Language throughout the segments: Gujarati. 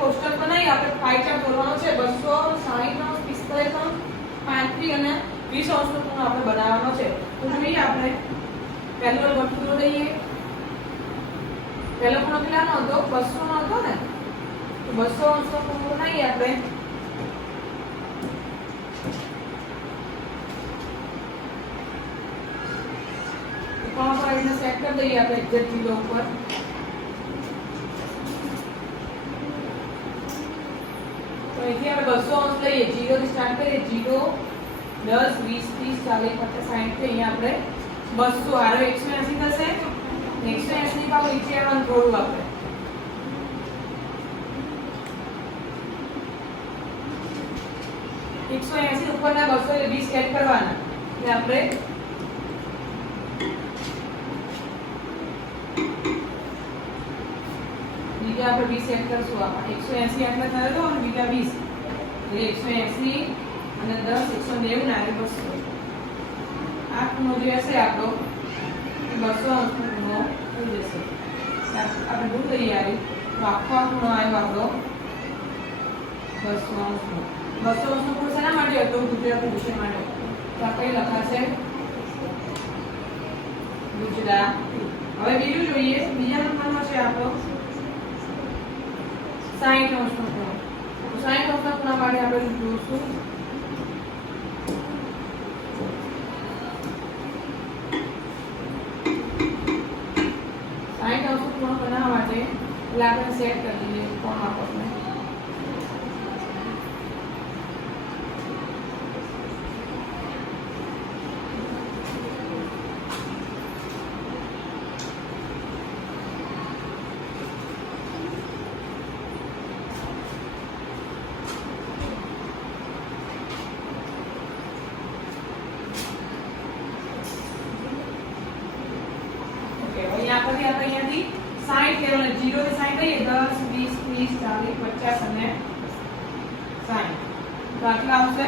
કોષ્ટક બનાવી આપણે પાઈ ચાર્ટ દોરવાનો છે 260 અંશ 45 અંશ 35 અને 20 અંશનો ખૂણો આપણે બનાવવાનો છે. તો જોઈએ આપણે પહેલો વર્તુળ દોરીએ. પહેલો ખૂણો કેટલાનો હતો 200 નો હતો ને, તો 200 અંશનો ખૂણો બનાવીએ આપણે. કોણ પર આવીને સેટ કરી દઈએ આપણે એક્ઝેક્ટ 0 ઉપર. તો અહીંથી આપણે 200 અંશ લઈએ, 0 થી સ્ટાર્ટ કરીએ. 0 10 20 30 40 50 60 થી અહીંયા આપણે 200 આરો 180 થશે. 180 ની પાછળ નીચે આવવાનું થોડું આપણે. ઉપરના 220 એડ કરવાના એટલે આપણે બીજા આપણે 20 એડ કરશું. આમાં 180 આટલા થયો તો અને બીજા 20 એટલે 180 અને 10 190 ને આગળ 200. આ ખૂણો જે હશે આપણો 200 અંશનો ખૂણો થઈ જશે. આપણે દૂર લઈ આવી તો આખો આ ખૂણો આવ્યો આપણો 200 અંશનો. 200 અંશનો ખૂણો શેના માટે હતો? ગુજરાતી વિષય માટે. તો આ કઈ લખાશે? ગુજરાતી. હવે બીજું જોઈએ. બીજા નંબરનો છે આપણો 60 અંશનો ખૂણો. તો 60 અંશના ખૂણા માટે આપણે જોઈશું 60 અંશનો ખૂણો બનાવવા માટે એટલે આપણે સેટ કરી દઈએ કોણ આપણને. અહીંયાથી 60 લેવલ 0 થી 60 લઈએ 10 20 30 40 50 અને 60. તો આટલા આવશે.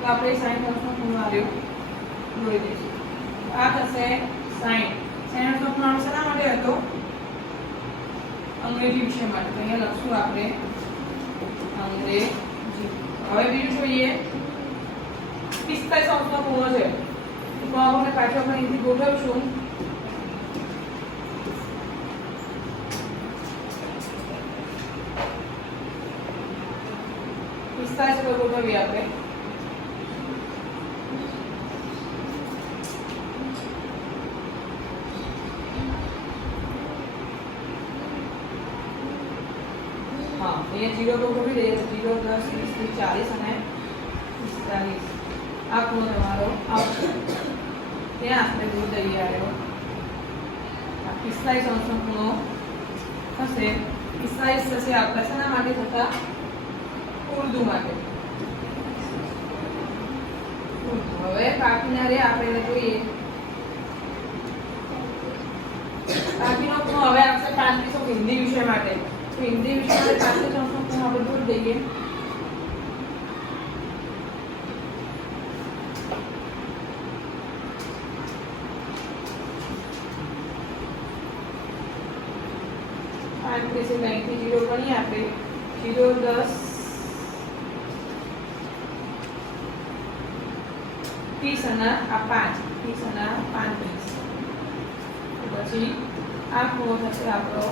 તો આપણે 60 અંશનો ખૂણો આવ્યો દોરી દઈશું. આ થશે 60. 60 અંશનો ખૂણો શેના માટે હતો? અંગ્રેજી વિષય માટે. તો અહીંયા લખશું આપણે અંગ્રેજી. હવે બીજું જોઈએ 45 અંશનો ખૂણો છે. તો આપણે પાછળ આપણે અહીંથી ગોઠવશું. 45 પર ગોઠવીએ આપણે. હા, અહીંયા 0 પર ગોઠવી દઈએ. 0 10 20 40 અને 45. આ ખૂણો તમારો આવશે. ત્યાં આપણે દૂર દઈએ આવ્યો. 45 અંશનો ખૂણો થશે. 45 થશે આપણે શેના માટે થતા? ઉર્દુ માટે. હવે બાકીના રે આપણે જોઈએ. બાકીનો ખૂણો હવે આવશે 35 હિન્દી વિષય માટે. તો હિન્દી વિષય માટે 35 અંશનો ખૂણો આપણે દૂર દઈએ. અહીંથી 0 ગણીએ આપણે. 0 10 30 અને આ 5 30 અને 35. પછી આ ખૂણો થશે આપણો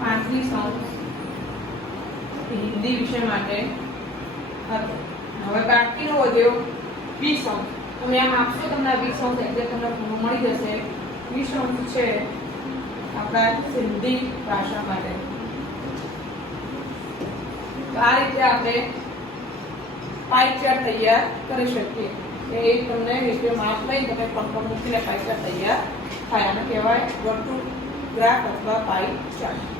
35 અંશ હિન્દી વિષય માટે હતો. હવે બાકીનો વધ્યો 20 અંશ. તમે આમ આપશો તમને 20 અંશ એટલે તમને ખૂણો મળી જશે. 20 અંશ છે આપણા સિંધી ભાષા માટે. તો આ રીતે આપણે પાઈ ચાર્ટ તૈયાર કરી શકીએ. એ તમને વિડીયો માર્ક લઈ તમે પંપર મૂકીને પાઈ ચાર્ટ તૈયાર થાય. આને કહેવાય વર્તુળ ગ્રાફ અથવા પાઈ ચાર્ટ.